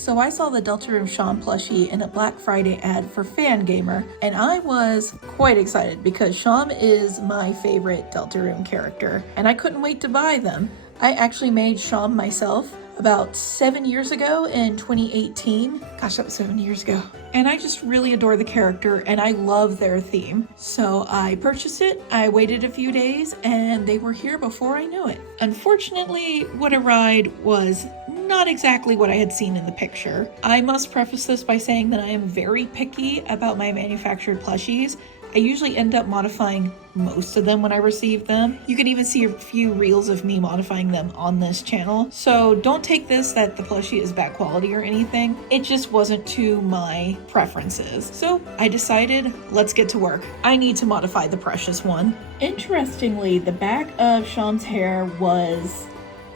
So I saw the Deltarune Seam plushie in a Black Friday ad for Fangamer, and I was quite excited because Seam is my favorite Deltarune character, and I couldn't wait to buy them. I actually made Seam myself about 7 years ago in 2018. Gosh, that was 7 years ago. And I just really adore the character and I love their theme. So I purchased it, I waited a few days, and they were here before I knew it. Unfortunately, what arrived was not exactly what I had seen in the picture. I must preface this by saying that I am very picky about my manufactured plushies. I usually end up modifying most of them when I receive them. You can even see a few reels of me modifying them on this channel. So don't take this that the plushie is bad quality or anything. It just wasn't to my preferences. So I decided, let's get to work. I need to modify the precious one. Interestingly, the back of Seam's hair was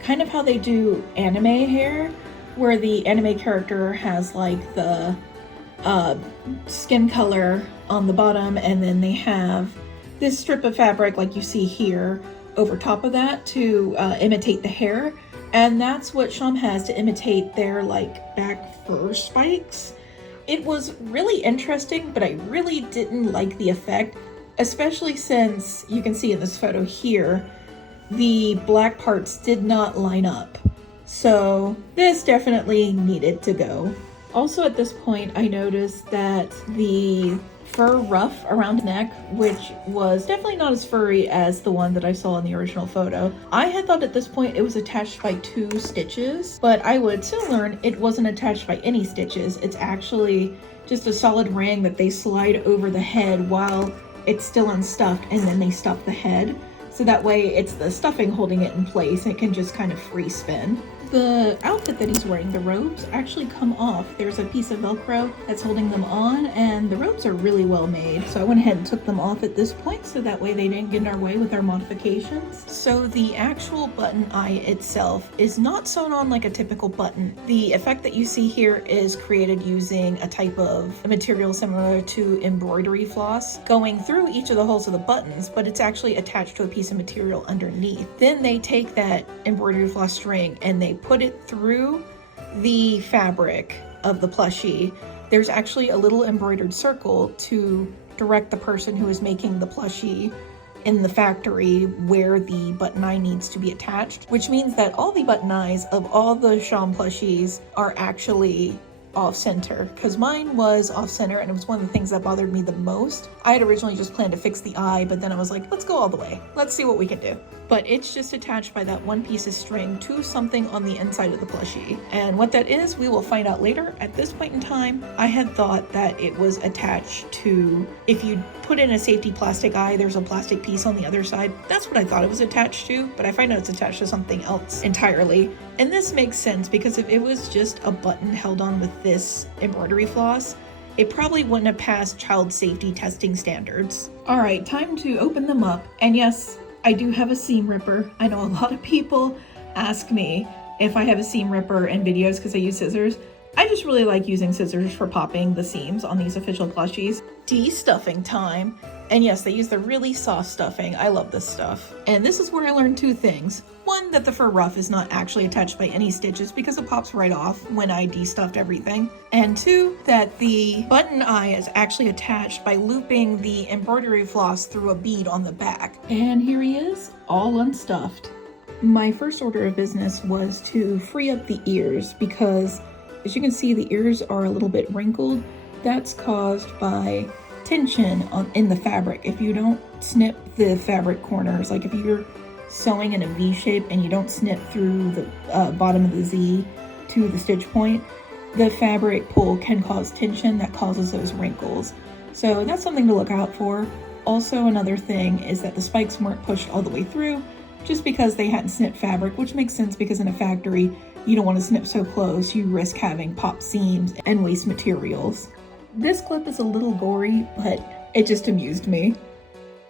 kind of how they do anime hair, where the anime character has like the skin color on the bottom, and then they have this strip of fabric like you see here over top of that to imitate the hair, and that's what Seam has to imitate their like back fur spikes. It was really interesting, but I really didn't like the effect, especially since you can see in this photo here the black parts did not line up. So this definitely needed to go. Also at this point, I noticed that the fur ruff around the neck, which was definitely not as furry as the one that I saw in the original photo. I had thought at this point it was attached by 2 stitches, but I would soon learn it wasn't attached by any stitches. It's actually just a solid ring that they slide over the head while it's still unstuffed, and then they stuff the head. So that way it's the stuffing holding it in place and it can just kind of free spin. The outfit that he's wearing, the robes, actually come off. There's a piece of Velcro that's holding them on, and the robes are really well made. So I went ahead and took them off at this point so that way they didn't get in our way with our modifications. So the actual button eye itself is not sewn on like a typical button. The effect that you see here is created using a type of material similar to embroidery floss going through each of the holes of the buttons, but it's actually attached to a piece of material underneath. Then they take that embroidery floss string and they put it through the fabric of the plushie. There's actually a little embroidered circle to direct the person who is making the plushie in the factory where the button eye needs to be attached, which means that all the button eyes of all the Seam plushies are actually off center, because mine was off center and it was one of the things that bothered me the most. I had originally just planned to fix the eye, but then I was like, let's go all the way. Let's see what we can do. But it's just attached by that one piece of string to something on the inside of the plushie. And what that is, we will find out later. At this point in time, I had thought that it was attached to, if you put in a safety plastic eye, there's a plastic piece on the other side. That's what I thought it was attached to, but I find out it's attached to something else entirely. And this makes sense because if it was just a button held on with this embroidery floss, it probably wouldn't have passed child safety testing standards. All right, time to open them up. And yes, I do have a seam ripper. I know a lot of people ask me if I have a seam ripper in videos because I use scissors. I just really like using scissors for popping the seams on these official plushies. De-stuffing time. And yes, they use the really soft stuffing. I love this stuff. And this is where I learned 2 things. One, that the fur ruff is not actually attached by any stitches because it pops right off when I de-stuffed everything. And 2, that the button eye is actually attached by looping the embroidery floss through a bead on the back. And here he is, all unstuffed. My first order of business was to free up the ears because, as you can see, the ears are a little bit wrinkled. That's caused by tension in the fabric. If you don't snip the fabric corners, like if you're sewing in a V shape and you don't snip through the bottom of the Z to the stitch point, the fabric pull can cause tension that causes those wrinkles. So that's something to look out for. Also, another thing is that the spikes weren't pushed all the way through just because they hadn't snipped fabric, which makes sense because in a factory you don't want to snip so close, you risk having pop seams and waste materials. This clip is a little gory, but it just amused me.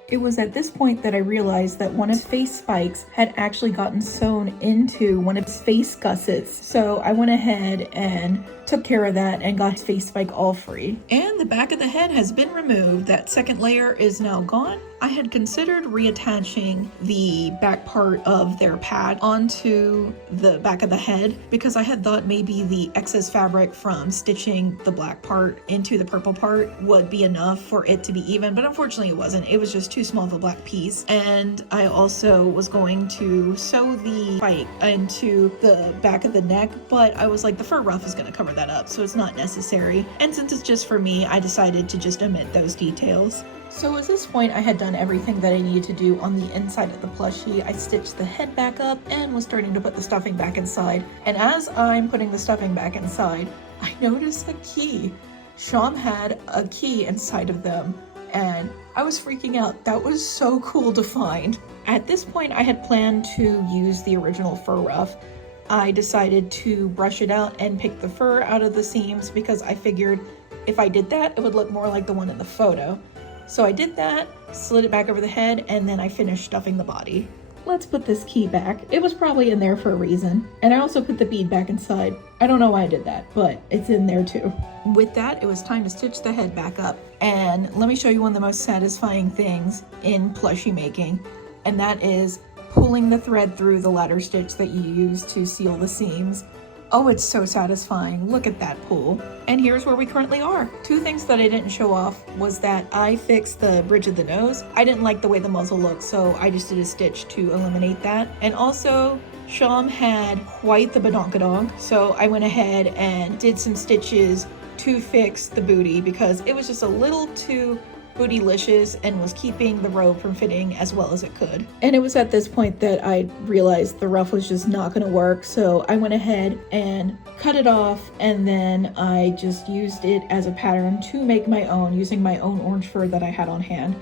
It was at this point that I realized that one of his face spikes had actually gotten sewn into one of his face gussets. So I went ahead and took care of that and got his face spike all free. And the back of the head has been removed. That second layer is now gone. I had considered reattaching the back part of their pad onto the back of the head because I had thought maybe the excess fabric from stitching the black part into the purple part would be enough for it to be even, but unfortunately it wasn't. It was just too small of a black piece. And I also was going to sew the spike into the back of the neck, but I was like, the fur ruff is going to cover that up, so it's not necessary. And since it's just for me, I decided to just omit those details. So at this point, I had done everything that I needed to do on the inside of the plushie. I stitched the head back up and was starting to put the stuffing back inside. And as I'm putting the stuffing back inside, I noticed a key. Sham had a key inside of them, and I was freaking out. That was so cool to find. At this point, I had planned to use the original fur ruff. I decided to brush it out and pick the fur out of the seams because I figured if I did that, it would look more like the one in the photo. So I did that, slid it back over the head, and then I finished stuffing the body. Let's put this key back. It was probably in there for a reason. And I also put the bead back inside. I don't know why I did that, but it's in there too. With that, it was time to stitch the head back up. And let me show you one of the most satisfying things in plushie making, and that is pulling the thread through the ladder stitch that you use to seal the seams. Oh, it's so satisfying. Look at that pull. And here's where we currently are. Two things that I didn't show off was that I fixed the bridge of the nose. I didn't like the way the muzzle looked, so I just did a stitch to eliminate that. And also, Sham had quite the badonkadonk, so I went ahead and did some stitches to fix the booty because it was just a little too bootylicious and was keeping the robe from fitting as well as it could. And it was at this point that I realized the ruff was just not going to work, so I went ahead and cut it off, and then I just used it as a pattern to make my own using my own orange fur that I had on hand.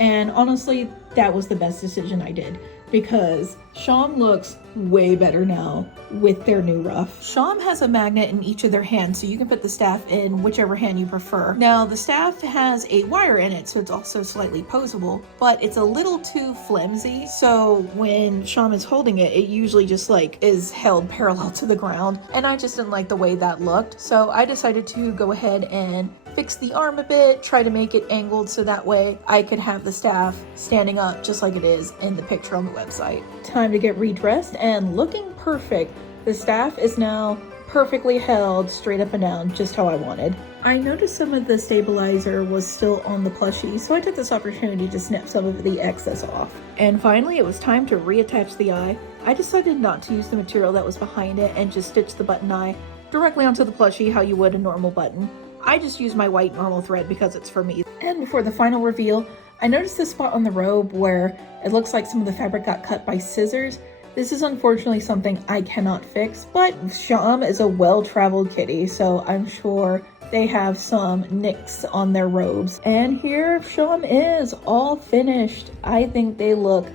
And honestly, that was the best decision I did because Sham looks way better now with their new ruff. Sham has a magnet in each of their hands, so you can put the staff in whichever hand you prefer. Now, the staff has a wire in it, so it's also slightly posable, but it's a little too flimsy, so when Sham is holding it, it usually just is held parallel to the ground, and I just didn't like the way that looked, so I decided to go ahead and fix the arm a bit, try to make it angled so that way I could have the staff standing up just like it is in the picture on the website. Time to get redressed and looking perfect. The staff is now perfectly held straight up and down, just how I wanted. I noticed some of the stabilizer was still on the plushie, so I took this opportunity to snip some of the excess off. And finally, it was time to reattach the eye. I decided not to use the material that was behind it and just stitch the button eye directly onto the plushie how you would a normal button. I just use my white normal thread because it's for me. And before the final reveal, I noticed this spot on the robe where it looks like some of the fabric got cut by scissors. This is unfortunately something I cannot fix, but Sham is a well-traveled kitty, so I'm sure they have some nicks on their robes. And here Sham is all finished. I think they look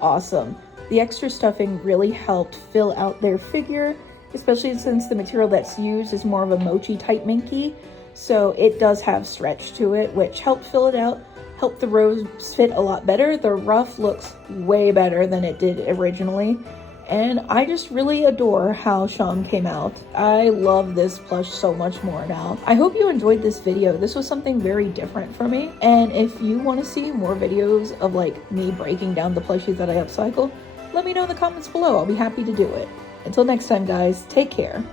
awesome. The extra stuffing really helped fill out their figure, especially since the material that's used is more of a mochi type minky. So it does have stretch to it, which helped fill it out, helped the robes fit a lot better. The ruff looks way better than it did originally. And I just really adore how Sham came out. I love this plush so much more now. I hope you enjoyed this video. This was something very different for me. And if you want to see more videos of me breaking down the plushies that I upcycle, let me know in the comments below. I'll be happy to do it. Until next time, guys, take care.